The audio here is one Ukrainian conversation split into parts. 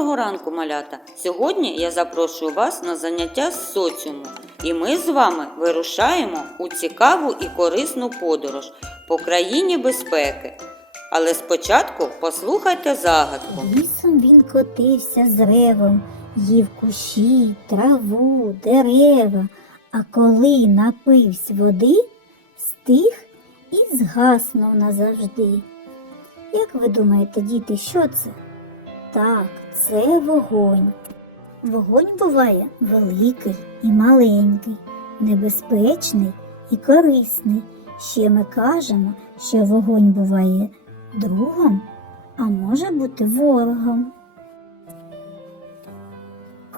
Доброго ранку, малята! Сьогодні я запрошую вас на заняття з соціуму, і ми з вами вирушаємо у цікаву і корисну подорож по країні безпеки. Але спочатку послухайте загадку. Лісом він котився з ревом, їв кущі, траву, дерева, а коли напився води, стих і згаснув назавжди. Як ви думаєте, діти, що це? Так, це вогонь. Вогонь буває великий і маленький, небезпечний і корисний. Ще ми кажемо, що вогонь буває другом, а може бути ворогом.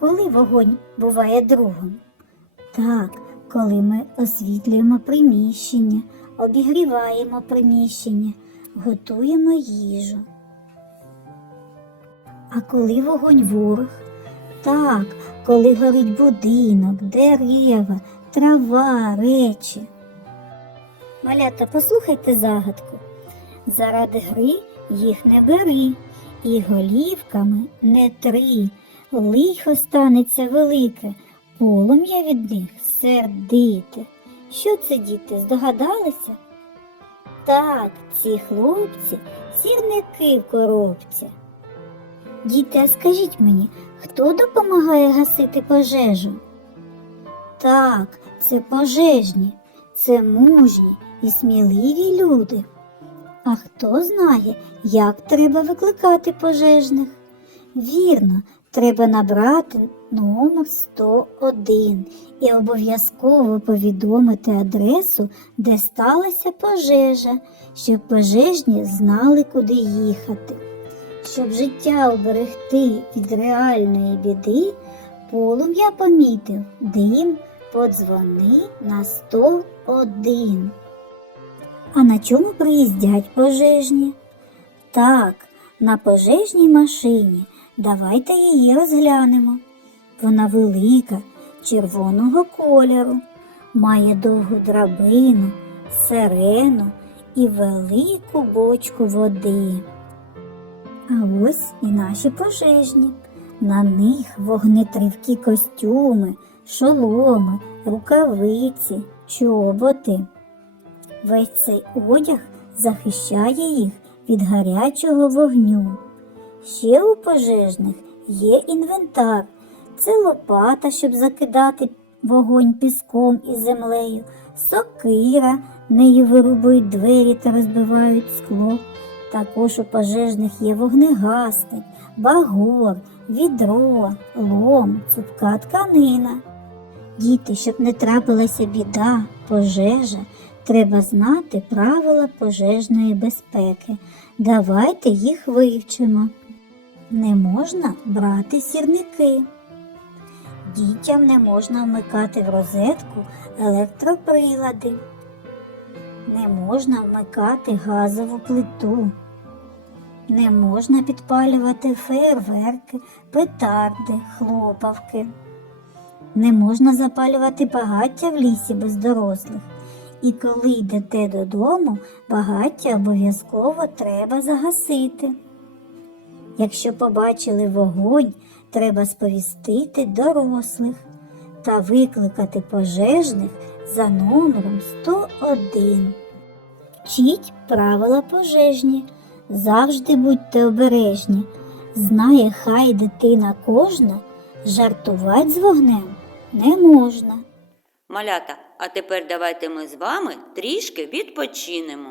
Коли вогонь буває другом? Так, коли ми освітлюємо приміщення, обігріваємо приміщення, готуємо їжу. А коли вогонь ворог? Так, коли горить будинок, дерева, трава, речі. Малята, послухайте загадку. Заради гри їх не бери, і голівками не три. Лихо станеться велике, полум'я від них сердите. Що це, діти, здогадалися? Так, ці хлопці сірники в коробці. Діти, а скажіть мені, хто допомагає гасити пожежу? Так, це пожежні, це мужні і сміливі люди. А хто знає, як треба викликати пожежних? Вірно, треба набрати номер 101 і обов'язково повідомити адресу, де сталася пожежа, щоб пожежні знали, куди їхати. Щоб життя оберегти від реальної біди, полум'я помітив дим, подзвони на 101. А на чому приїздять пожежні? Так, на пожежній машині. Давайте її розглянемо. Вона велика, червоного кольору, має довгу драбину, сирену і велику бочку води. А ось і наші пожежні. На них вогнетривкі костюми, шоломи, рукавиці, чоботи. Весь цей одяг захищає їх від гарячого вогню. Ще у пожежних є інвентар. Це лопата, щоб закидати вогонь піском і землею, сокира, нею вирубують двері та розбивають скло. Також у пожежних є вогнегасник, багор, відро, лом, цупка тканина. Діти, щоб не трапилася біда, пожежа, треба знати правила пожежної безпеки. Давайте їх вивчимо. Не можна брати сірники. Дітям не можна вмикати в розетку електроприлади. Не можна вмикати газову плиту. Не можна підпалювати фейерверки, петарди, хлопавки. Не можна запалювати багаття в лісі без дорослих. І коли йдете додому, багаття обов'язково треба загасити. Якщо побачили вогонь, треба сповістити дорослих та викликати пожежних за номером 101. Вчіть правила пожежні, завжди будьте обережні. Знає хай дитина кожна, жартувати з вогнем не можна. Малята, а тепер давайте ми з вами трішки відпочинемо.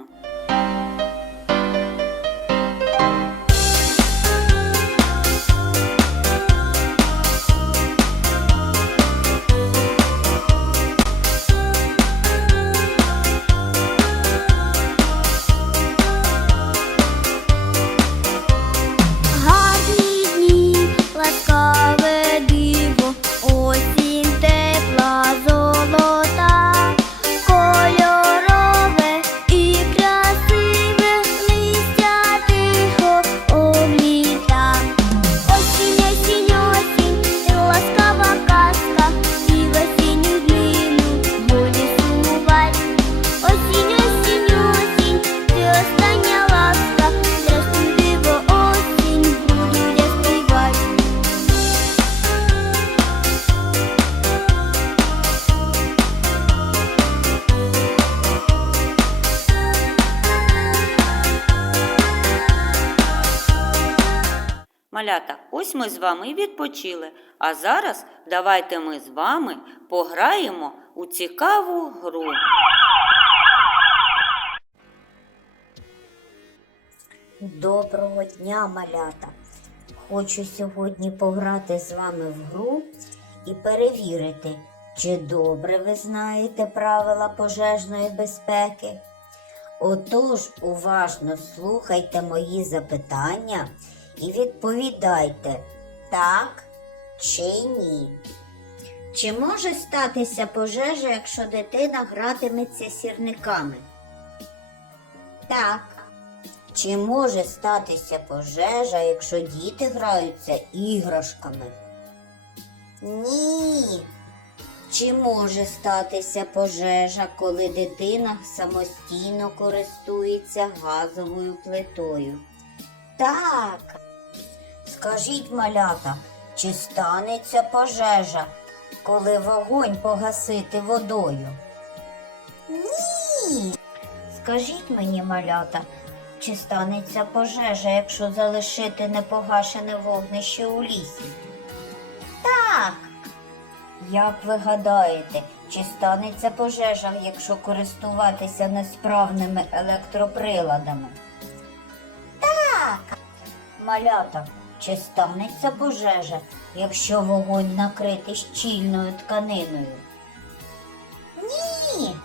Малята, ось ми з вами і відпочили. А зараз давайте ми з вами пограємо у цікаву гру. Доброго дня, малята! Хочу сьогодні пограти з вами в гру і перевірити, чи добре ви знаєте правила пожежної безпеки. Отож, уважно слухайте мої запитання і відповідайте так чи ні. Чи може статися пожежа, якщо дитина гратиметься сірниками? Так. Чи може статися пожежа, якщо діти граються іграшками? Ні. Чи може статися пожежа, коли дитина самостійно користується газовою плитою? Так. Скажіть, малята, чи станеться пожежа, коли вогонь погасити водою? Ні. Скажіть мені, малята, чи станеться пожежа, якщо залишити непогашене вогнище у лісі? Так. Як ви гадаєте, чи станеться пожежа, якщо користуватися несправними електроприладами? Так. Малята, чи станеться пожежа, якщо вогонь накрити щільною тканиною? Ні.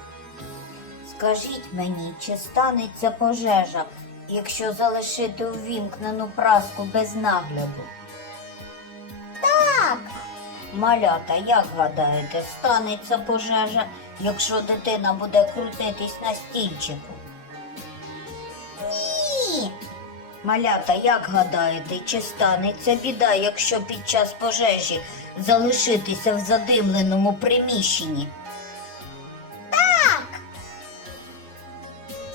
Скажіть мені, чи станеться пожежа, якщо залишити увімкнену праску без нагляду? Так. Малята, як гадаєте, станеться пожежа, якщо дитина буде крутитись на стільчику? Малята, як гадаєте, чи станеться біда, якщо під час пожежі залишитися в задимленому приміщенні? Так.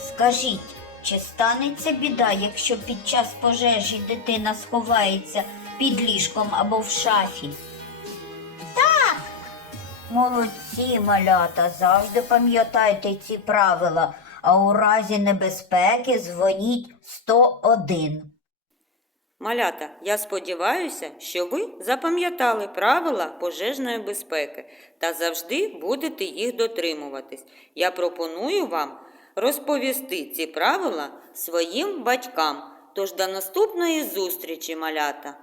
Скажіть, чи станеться біда, якщо під час пожежі дитина сховається під ліжком або в шафі? Так. Молодці, малята, завжди пам'ятайте ці правила, а у разі небезпеки дзвоніть 101. Малята, я сподіваюся, що ви запам'ятали правила пожежної безпеки та завжди будете їх дотримуватись. Я пропоную вам розповісти ці правила своїм батькам. Тож до наступної зустрічі, малята!